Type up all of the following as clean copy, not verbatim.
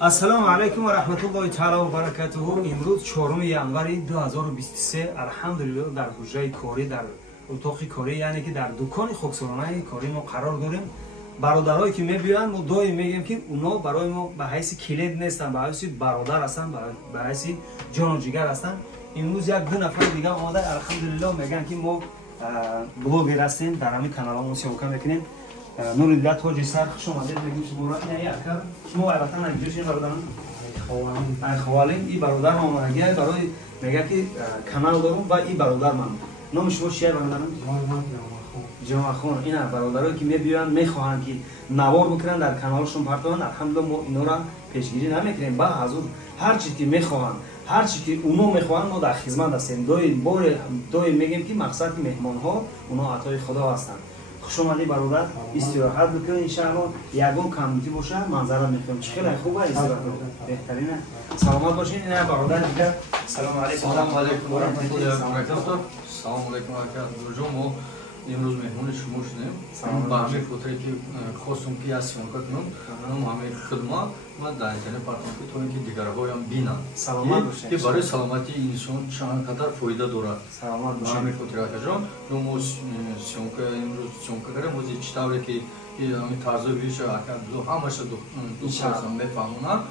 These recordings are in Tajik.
Ассалому алайкум ва раҳматуллоҳи таъала ва баракатуҳу. Имрӯз 4 январи 2023 алҳамдулиллоҳ дар ҳуҷраи корӣ, дар утоқи корӣ, яъне ки дар дукони хоксоронаи корӣ мо қарор дорем. Бародарҳое ки мебиёянд, мо доим мегӯем ки уно барои мо ба ҳайси килед нестанд, ба ҳайси бародар ҳастанд, ба ҳайси ҷону ҷигар ҳастанд. Имрӯз як ду нафар дига омада алҳамдулиллоҳ мегӯянд ки мо блогер ҳастем, дар ҳамин каналҳо сиёка мекунем. Нуриддин Тоҷи сар хуш омадед. Мегӯем шуморо шумо албатта наҷӯшин бародарам айховалин. И бародар омадагия барои мега ки канал дорум ва и бародар ман. Номи шумо чия бародарам? Ҷомахон. Ина бародарое ки мебиёянд мехоҳанд ки навор бикунанд дар каналшон партованд. Алҳамдулиллоҳ мо инора пешгирӣ намекунем. Ба ҳазур ҳар чи ки мехоҳанд, ҳар чи ки уно мехоҳанд, мо дар хизмат ҳастем. Доим мегӯем ки мақсади меҳмонҳо уно атои худо ҳастанд. Хуш омадӣ бародар, истироҳат бикун иншааллоҳ. Ягон камбути боша манзара мехоҳем. Чӣ хеле хуба истироҳат? Беҳтарина. Саломат бошед. Ина бародар дига. Салому алайкум. Салому алайкум ва раҳматуллоҳи ва баракатуҳ. Салому алайкум акаҷон. Мо имрӯз меҳмони шумо шудем. Ба ҳамин хотире ки хостум ки аз сиёнка кунам, ҳамин хидмат ва дар интернет партам ки то ин ки дигарҳоям бинанд. Саломат бошед. Ки барои саломатии инсон чанд қадар фоида дорад. Саломат бошед. Ҳамин хотире акаҷон. Мо сиёнка имрӯз сиёнка кардем. Мо чӣ тавре ки ҳамин тарзи виша акаҷон ҳамаша дӯстам мефаҳмонанд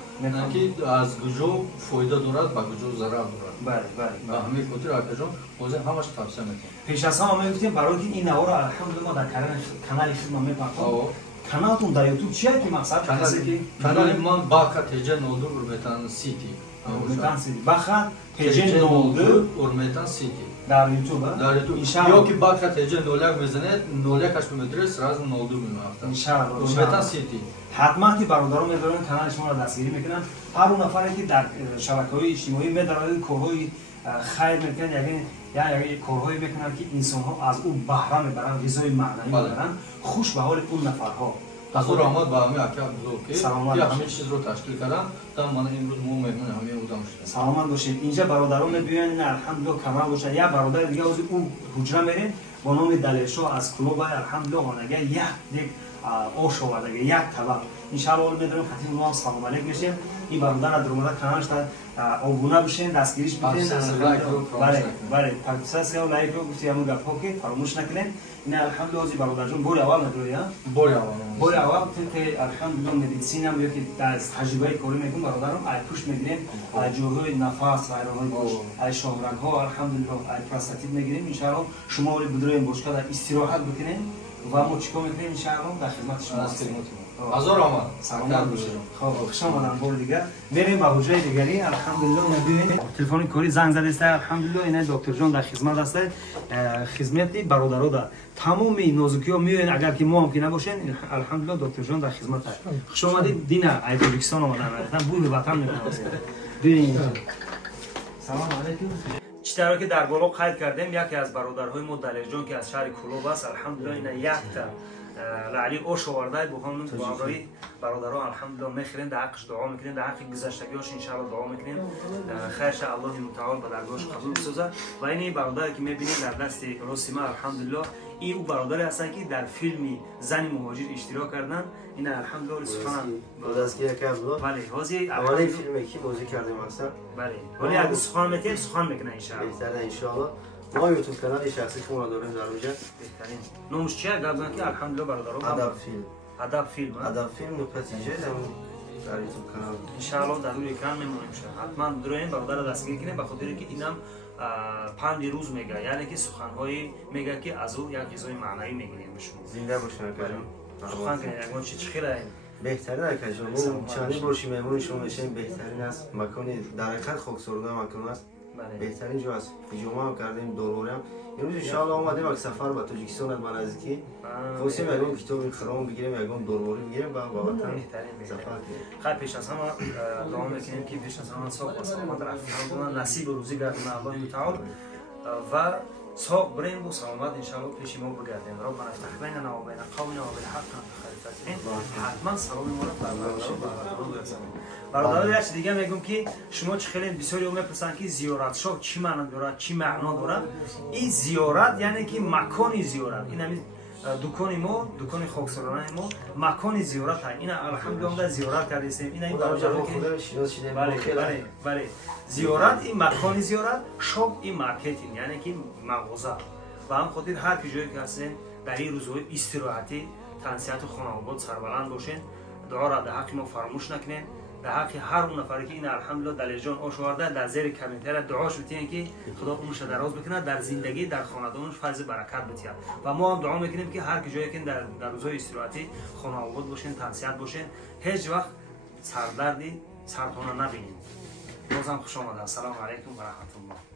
ки аз куҷо фоида дорад, ба куҷо зарар дорад. Бале, бале. Ба ҳамин хотире акаҷон ҳозир ҳамаш тавсия мекунам. Пеш аз ҳама мегуфтем барои ки ин наворо алҳамдулиллоҳ дар канали хидмат мепартовам. Каналтон дар ютуб чия ки мақсад касе ки канали ман Баха ТЖ 02 Урметан Сити. Баха ТЖ 02 Урметан Сити. дар ютуб. Дар ютуб. Ё ки Баха ТЖ 01 мезанед 01 каш меметре сразу 02 мемафта. Иншааллоҳ. Урметан Сити. ҳатман ки бародарон медоранд канали шуморо дастгирӣ мекунанд. ҳар он нафаре ки дар шабакаҳои иҷтимоӣ медоранд корҳои хайр мекунанд, яъне корҳое мекунанд ки инсонҳо аз ӯ баҳра мебаранд, ғизои маънавӣ мебаранд. Хуш ба ҳоли он нафарҳо. Ҳазур омад ба ҳамин ака блог ки ҳамин чизро ташкил кардам. Там мана имрӯз мо меҳмони ҳамин одам шудем. Саломат бошед. Инҷа бародарон мебиёянд, ина алҳамдулиллоҳ канал бошад. Як бародар дига ҳозир ӯ ҳуҷра мерем бо номи Далелшоҳ аз Кулоба алҳамдулиллоҳ омадага як дек ош овардага, як табақ. Иншааллоҳ медорем хатми мо салом алейк мешем. Ин бародар дар омада каналашда обуна бошен, дастгириш бикунед. Бале, бале. Подписация ва лайк ро гуфти ҳамун гапҳо ки фаромӯш накунед. Ина алҳамдулиллоҳ ҳозир бародарҷон бори аввал медорӣ, а? Бори аввал тибқи алҳамдулиллоҳ медитсинам ё ки дар таҷрибаи корӣ мекунам бародарам, ай пушт мегирем, ай ҷойҳои нафас, вайронҳои пушт, ай шоҳрагҳо алҳамдулиллоҳ, ай простатит мегирем. Иншааллоҳ шумо оли бидроем бошка дар истироҳат бикунед ва мо чӣ кор мекунем иншааллоҳ дар хизмати шумо ҳастем. ҳазор омад. Саломат бошед. Хоб, хуш омадам бори дигар. Мерем ба ҳуҷраи дигарӣ алҳамдулиллоҳ мебинем. Телефони корӣ занг задеста алҳамдулиллоҳ ина докторҷон дар хизмат аст. Хизмати бародаро да тамоми нозукиҳо меоянд, агар ки мо ҳам ки набошем алҳамдулиллоҳ докторҷон дар хизмат аст. Хуш омадед. Дина ай Тоҷикистон омадан ҳастам. Буи ватан мекунам. Бинед. Салом алейкум. Читаро ки дар боло қайд кардем, яке аз бародарҳои мо Далелҷон ки аз шаҳри Кулоб аст, алҳамдулиллоҳ ина якта лали ош оварда бо ҳамрои бародарон алҳамдулиллоҳ мехӯрем, дар ҳаққиш дуо мекунем, дар ҳаққи гузаштагиҳош иншааллоҳ дуо мекунем. хайрша Аллоҳи мутаол ба даргоҳаш қабул бисозад. Ва ин бародаре ки мебинем дар дасти рости ман алҳамдулиллоҳ ин ӯ бародаре ҳастанд ки дар филми Зани муҳоҷир иштирок карданд. Ина алҳамдулиллоҳ суханам дастги яка блог. Бале, ҳозир аввалин филме ки бозӣ кардем аксар. Бале. Вале агар сухан метем, сухан мекунем иншааллоҳ. Беҳтара иншоаллоҳ. мо ютуб канали шахси худро дорем дар оҷа. Беҳтарин. Номаш чия? Гапзан ки алҳамдулиллоҳ бародарон. Адаб филм. Адаб филм. Адаб филм нуқтатиҷа дар ютуб канал. Иншааллоҳ дар рӯи экран мемонем шуд. Ҳатман дроем бародарро дастгир кунем ба хотире ки инам панди рӯз мега, яъне ки суханҳои мега ки аз ӯ як ғизои маънавӣ мегирем ба шумо. Зинда бошед акаҷон. Сухан кунед ягон чӣ хеле беҳтарин акаҷон. мо чандин боши меҳмони шумо мешавем. Беҳтарин аст. Макони дар ҳақиқат хоксорона макон аст. беҳтарин ҷо аст. иҷомаам кардем, дорвориам. имрӯз иншоаллоҳ омадем як сафар ба Тоҷикистон ба наздикӣ. хостем ягон китоби хиром бигирем, ягон дорворӣ бигирем ба ватан сафар кунем. хай пеш аз ҳама дуо мекунем ки пеш аз ҳама соҳ ва саломат рафтан кунад, насибу рӯзӣ гардона Аллоҳи мутаол ва соҳ бирем бо саломат иншааллоҳ пеши мо бигардем. Роббана фтах байнана ва байна қавмина ва билҳаққи хайри фатиҳин. ҳатман саломи моро ба бародарон расонед. бародарон як чиз дига мегӯм ки шумо чӣ хеле бисёриҳо мепурсанд ки зиёратшоҳ чӣ маъно дорад, чӣ маъно дорад. ин зиёрат яъне ки макони зиёрат. ин ҳамин دکان ما دکان خاکسارانه ما مکان زیارت ها این الحمدلله زیارت کردیم این بله زیارت این مکان زیارت شاپ این مارکتینگ یعنی که مغازه و هم خاطر هر جایی که هستین در این روزهای استراحتی تنسیت خانواده سربلند باشین دعا را در حق ما فراموش نکنین در حق هر اون نفری که این الحمدلله دلیل جان آشورده در زیر کامنتر دعاش بتین که خدا عمرش دراز بکنه در زندگی در خاندانش فیض برکت بتید و ما هم دعا میکنیم که هر جایی که در روزهای استراحتی خانواده باشین تنسیت باشین هیچ وقت سردردی سرطان نبینید. بازم خوش آمدید. السلام علیکم و رحمت الله.